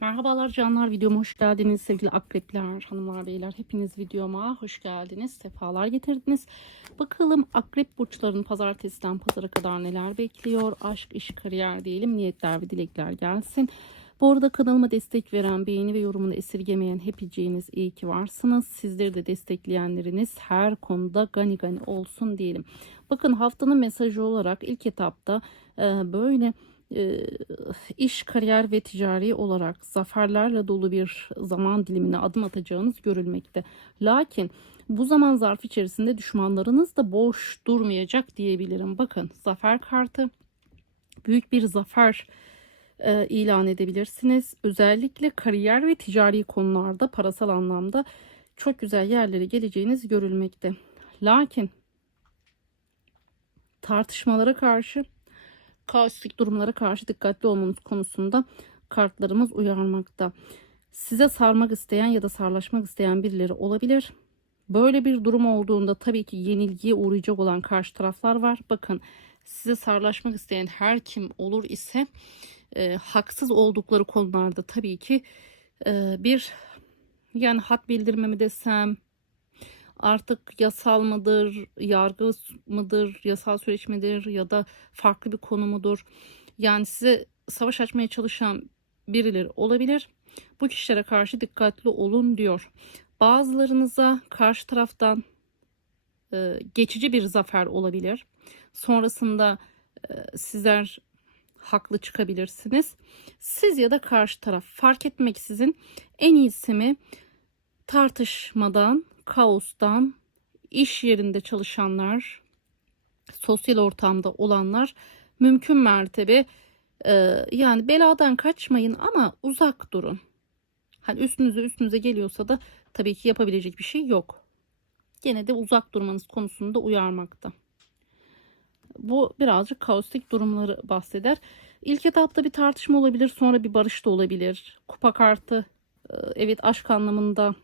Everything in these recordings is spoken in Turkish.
Merhabalar canlar videoma hoş geldiniz. Sevgili akrepler hanımlar beyler hepiniz videoma hoş geldiniz. Sefalar getirdiniz. Bakalım akrep burçlarının pazartesiden pazara kadar neler bekliyor? Aşk iş kariyer diyelim. Niyetler ve dilekler gelsin. Bu arada kanalıma destek veren beğeni ve yorumunu esirgemeyen hepiciğiniz iyi ki varsınız. Sizleri de destekleyenleriniz her konuda gani gani olsun diyelim. Bakın haftanın mesajı olarak ilk etapta e, böyle iş, kariyer ve ticari olarak zaferlerle dolu bir zaman dilimine adım atacağınız görülmekte. Lakin bu zaman zarfı içerisinde düşmanlarınız da boş durmayacak diyebilirim. Bakın zafer kartı büyük bir zafer e, ilan edebilirsiniz. Özellikle kariyer ve ticari konularda parasal anlamda çok güzel yerlere geleceğiniz görülmekte. Lakin tartışmalara karşı kaotik durumlara karşı dikkatli olmamız konusunda kartlarımız uyarmakta. Size sarmak isteyen ya da sarlaşmak isteyen birileri olabilir. Böyle bir durum olduğunda tabii ki yenilgiye uğrayacak olan karşı taraflar var. Bakın size sarlaşmak isteyen her kim olur ise e, haksız oldukları konularda tabii ki e, bir yani hat bildirmemi desem artık yasal mıdır, yargı mıdır, yasal süreç midir ya da farklı bir konu mudur? Yani size savaş açmaya çalışan birileri olabilir. Bu kişilere karşı dikkatli olun diyor. Bazılarınıza karşı taraftan e, geçici bir zafer olabilir. Sonrasında e, sizler haklı çıkabilirsiniz. Siz ya da karşı taraf fark etmeksizin en iyisi mi tartışmadan kaostan, iş yerinde çalışanlar, sosyal ortamda olanlar mümkün mertebe e, yani beladan kaçmayın ama uzak durun. Hani üstünüze üstünüze geliyorsa da tabii ki yapabilecek bir şey yok. Gene de uzak durmanız konusunda uyarmakta. Bu birazcık kaotik durumları bahseder. İlk etapta bir tartışma olabilir, sonra bir barış da olabilir. Kupa kartı, e, evet aşk anlamında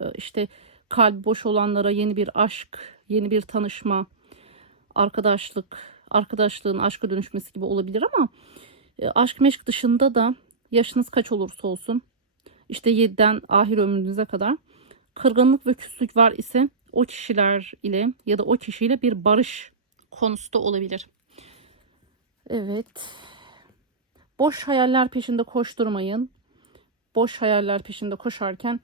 e, işte kalbi boş olanlara yeni bir aşk, yeni bir tanışma, arkadaşlık, arkadaşlığın aşka dönüşmesi gibi olabilir ama e, aşk meşk dışında da yaşınız kaç olursa olsun işte 7'den ahir ömrünüze kadar kırgınlık ve küslük var ise o kişiler ile ya da o kişiyle bir barış konusu da olabilir. Evet. Boş hayaller peşinde koşturmayın. Boş hayaller peşinde koşarken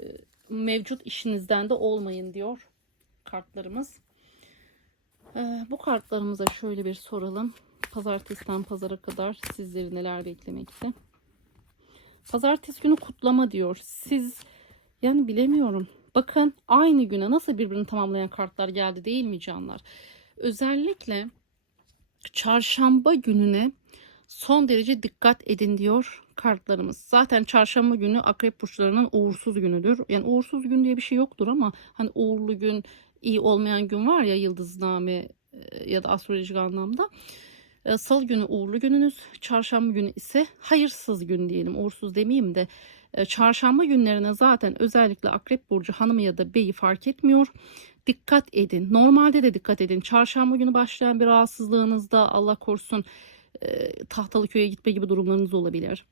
e, mevcut işinizden de olmayın diyor kartlarımız. Ee, bu kartlarımıza şöyle bir soralım. Pazartesiden pazara kadar sizleri neler beklemekte? Pazartesi günü kutlama diyor. Siz yani bilemiyorum. Bakın aynı güne nasıl birbirini tamamlayan kartlar geldi değil mi canlar? Özellikle çarşamba gününe son derece dikkat edin diyor kartlarımız. Zaten çarşamba günü akrep burçlarının uğursuz günüdür. Yani uğursuz gün diye bir şey yoktur ama hani uğurlu gün, iyi olmayan gün var ya yıldızname e, ya da astrolojik anlamda. E, salı günü uğurlu gününüz, çarşamba günü ise hayırsız gün diyelim. Uğursuz demeyeyim de e, çarşamba günlerine zaten özellikle akrep burcu hanımı ya da beyi fark etmiyor. Dikkat edin. Normalde de dikkat edin. Çarşamba günü başlayan bir rahatsızlığınızda Allah korusun tahtalı köye gitme gibi durumlarınız olabilir.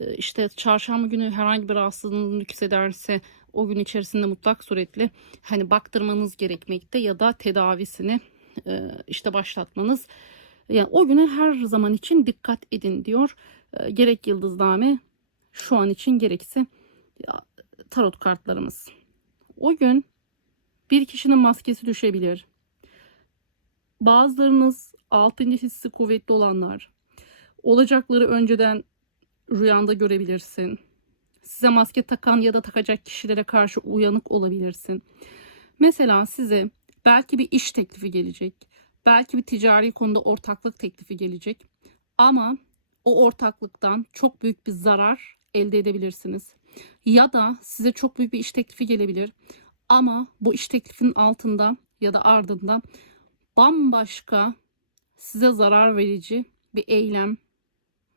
E, işte çarşamba günü herhangi bir rahatsızlığınız yüksederse o gün içerisinde mutlak suretle hani baktırmanız gerekmekte ya da tedavisini e, işte başlatmanız. Yani o güne her zaman için dikkat edin diyor. E, gerek yıldızname şu an için gerekse tarot kartlarımız. O gün bir kişinin maskesi düşebilir. Bazılarınız altıncı hissi kuvvetli olanlar olacakları önceden rüyanda görebilirsin. Size maske takan ya da takacak kişilere karşı uyanık olabilirsin. Mesela size belki bir iş teklifi gelecek. Belki bir ticari konuda ortaklık teklifi gelecek. Ama o ortaklıktan çok büyük bir zarar elde edebilirsiniz. Ya da size çok büyük bir iş teklifi gelebilir. Ama bu iş teklifinin altında ya da ardında bambaşka size zarar verici bir eylem,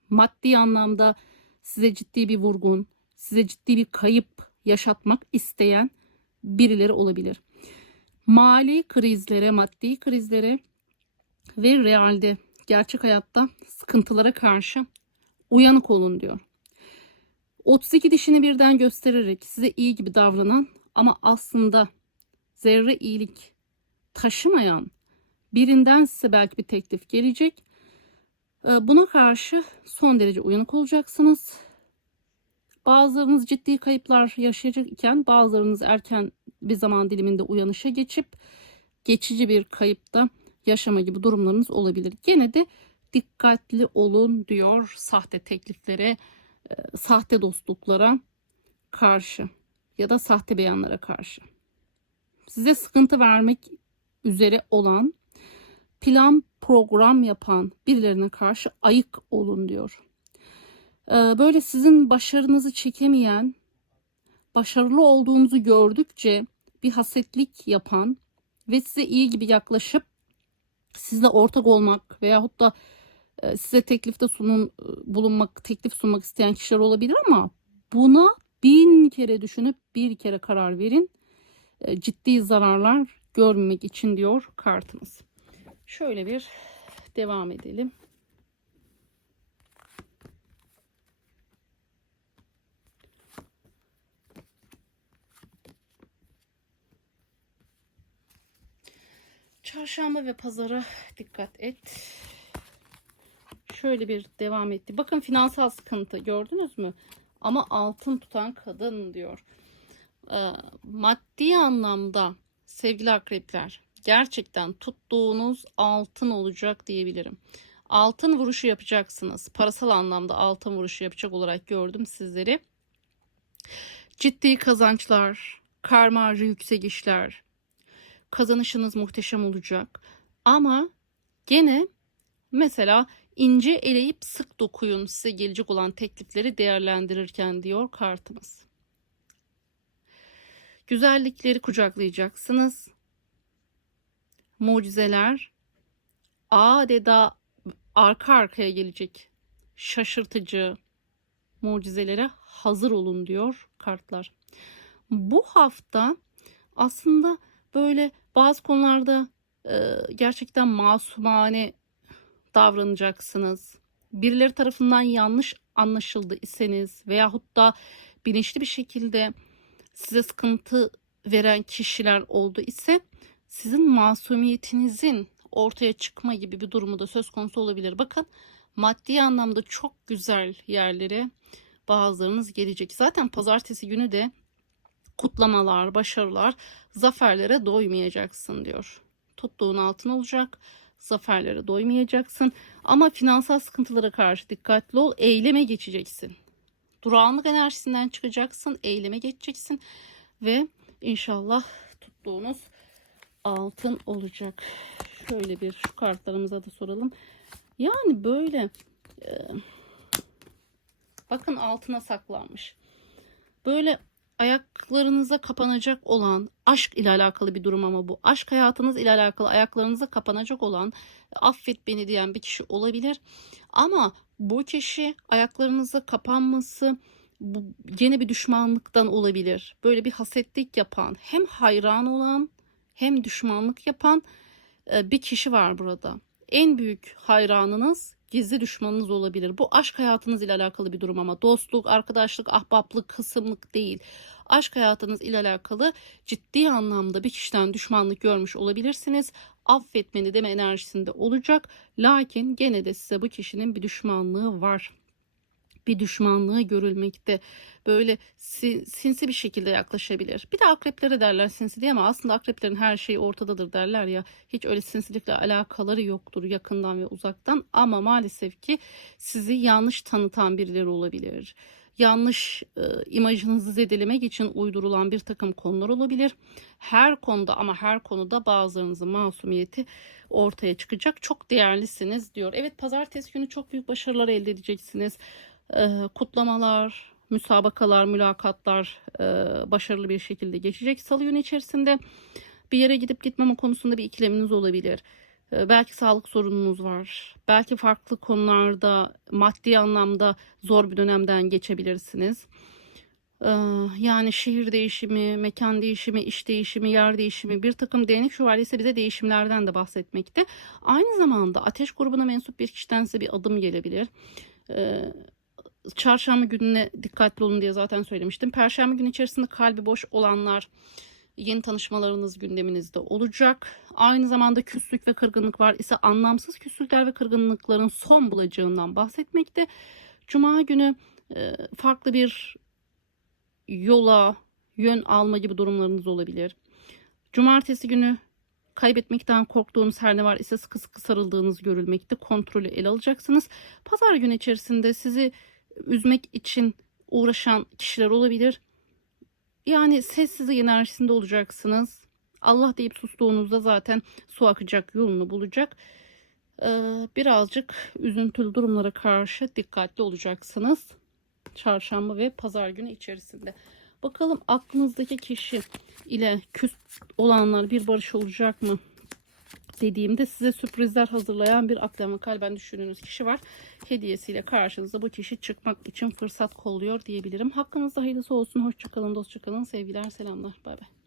maddi anlamda size ciddi bir vurgun, size ciddi bir kayıp yaşatmak isteyen birileri olabilir. Mali krizlere, maddi krizlere ve realde, gerçek hayatta sıkıntılara karşı uyanık olun diyor. 32 dişini birden göstererek size iyi gibi davranan ama aslında zerre iyilik taşımayan birinden size belki bir teklif gelecek. Ee, Buna karşı son derece uyanık olacaksınız. Bazılarınız ciddi kayıplar yaşayacak iken bazılarınız erken bir zaman diliminde uyanışa geçip geçici bir kayıpta yaşama gibi durumlarınız olabilir. Gene de dikkatli olun diyor sahte tekliflere, e, sahte dostluklara karşı ya da sahte beyanlara karşı. Size sıkıntı vermek üzere olan plan program yapan birilerine karşı ayık olun diyor. Ee, Böyle sizin başarınızı çekemeyen, başarılı olduğunuzu gördükçe bir hasetlik yapan ve size iyi gibi yaklaşıp sizle ortak olmak veyahut da e, size teklifte sunun e, bulunmak, teklif sunmak isteyen kişiler olabilir ama buna bin kere düşünüp bir kere karar verin. E, Ciddi zararlar görmemek için diyor kartımız. Şöyle bir devam edelim. Çarşamba ve pazara dikkat et. Şöyle bir devam etti. Bakın finansal sıkıntı gördünüz mü? Ama altın tutan kadın diyor. Ee, maddi anlamda sevgili akrepler gerçekten tuttuğunuz altın olacak diyebilirim. Altın vuruşu yapacaksınız. Parasal anlamda altın vuruşu yapacak olarak gördüm sizleri. Ciddi kazançlar, karmarcı yükselişler, kazanışınız muhteşem olacak. Ama gene mesela ince eleyip sık dokuyun size gelecek olan teklifleri değerlendirirken diyor kartımız. Güzellikleri kucaklayacaksınız. Mucizeler adeta arka arkaya gelecek. Şaşırtıcı mucizelere hazır olun diyor kartlar. Bu hafta aslında böyle bazı konularda e, gerçekten masumane davranacaksınız. Birileri tarafından yanlış anlaşıldı iseniz veyahut da bilinçli bir şekilde size sıkıntı veren kişiler oldu ise sizin masumiyetinizin ortaya çıkma gibi bir durumu da söz konusu olabilir. Bakın maddi anlamda çok güzel yerlere bazılarınız gelecek. Zaten pazartesi günü de kutlamalar, başarılar, zaferlere doymayacaksın diyor. Tuttuğun altın olacak, zaferlere doymayacaksın. Ama finansal sıkıntılara karşı dikkatli ol, eyleme geçeceksin. Durağanlık enerjisinden çıkacaksın, eyleme geçeceksin ve inşallah tuttuğunuz altın olacak. Şöyle bir şu kartlarımıza da soralım. Yani böyle e, bakın altına saklanmış. Böyle ayaklarınıza kapanacak olan aşk ile alakalı bir durum ama bu. Aşk hayatınız ile alakalı ayaklarınıza kapanacak olan affet beni diyen bir kişi olabilir. Ama bu kişi ayaklarınıza kapanması bu gene bir düşmanlıktan olabilir. Böyle bir hasetlik yapan, hem hayran olan hem düşmanlık yapan e, bir kişi var burada. En büyük hayranınız gizli düşmanınız olabilir. Bu aşk hayatınız ile alakalı bir durum ama dostluk, arkadaşlık, ahbaplık, kısımlık değil. Aşk hayatınız ile alakalı ciddi anlamda bir kişiden düşmanlık görmüş olabilirsiniz. Affetmeni deme enerjisinde olacak. Lakin gene de size bu kişinin bir düşmanlığı var bir düşmanlığı görülmekte. Böyle sinsi bir şekilde yaklaşabilir. Bir de akreplere derler sinsi diye ama aslında akreplerin her şeyi ortadadır derler ya. Hiç öyle sinsilikle alakaları yoktur yakından ve uzaktan. Ama maalesef ki sizi yanlış tanıtan birileri olabilir. Yanlış e, imajınızı zedelemek için uydurulan bir takım konular olabilir. Her konuda ama her konuda bazılarınızın masumiyeti ortaya çıkacak. Çok değerlisiniz diyor. Evet pazartesi günü çok büyük başarılar elde edeceksiniz kutlamalar, müsabakalar, mülakatlar başarılı bir şekilde geçecek. Salı günü içerisinde bir yere gidip gitmeme konusunda bir ikileminiz olabilir. Belki sağlık sorununuz var. Belki farklı konularda maddi anlamda zor bir dönemden geçebilirsiniz. Yani şehir değişimi, mekan değişimi, iş değişimi, yer değişimi, bir takım değnek şövalyesi bize değişimlerden de bahsetmekte. Aynı zamanda ateş grubuna mensup bir kişiden size bir adım gelebilir. E, çarşamba gününe dikkatli olun diye zaten söylemiştim. Perşembe günü içerisinde kalbi boş olanlar yeni tanışmalarınız gündeminizde olacak. Aynı zamanda küslük ve kırgınlık var ise anlamsız küslükler ve kırgınlıkların son bulacağından bahsetmekte. Cuma günü e, farklı bir yola yön alma gibi durumlarınız olabilir. Cumartesi günü kaybetmekten korktuğunuz her ne var ise sıkı sıkı sarıldığınız görülmekte. Kontrolü ele alacaksınız. Pazar günü içerisinde sizi üzmek için uğraşan kişiler olabilir. Yani sessizlik enerjisinde olacaksınız. Allah deyip sustuğunuzda zaten su akacak yolunu bulacak. Ee, birazcık üzüntülü durumlara karşı dikkatli olacaksınız. Çarşamba ve pazar günü içerisinde. Bakalım aklınızdaki kişi ile küs olanlar bir barış olacak mı? Dediğimde size sürprizler hazırlayan bir akla kalben düşündüğünüz kişi var. Hediyesiyle karşınıza bu kişi çıkmak için fırsat kolluyor diyebilirim. Hakkınızda hayırlısı olsun. Hoşçakalın, dostçakalın. Sevgiler, selamlar. Bay bay.